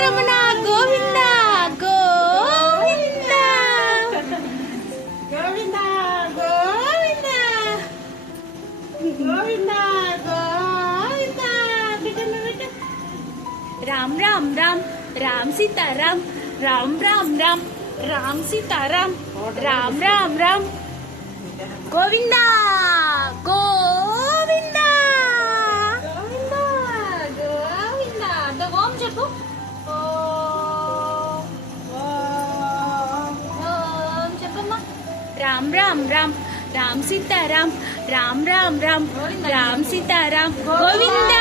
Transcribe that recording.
వెంకటరమణ గోవింద గోవింద గోవింద గోవింద గోవింద గోవింద రామ్ రామ్ రామ్ రామ్ సీతారాం రామ్ రామ్ రామ్ రామ్ సీతారాం రామ్ రామ్ రామ్ గోవింద గోవింద గోవింద గోవింద ఓం చెప్పు ఓం చెప్పమ్మా రామ్ రామ్ రామ్ రామ్ సీతారాం రామ్ రామ్ రామ్ రామ్ సీతారాం గోవింద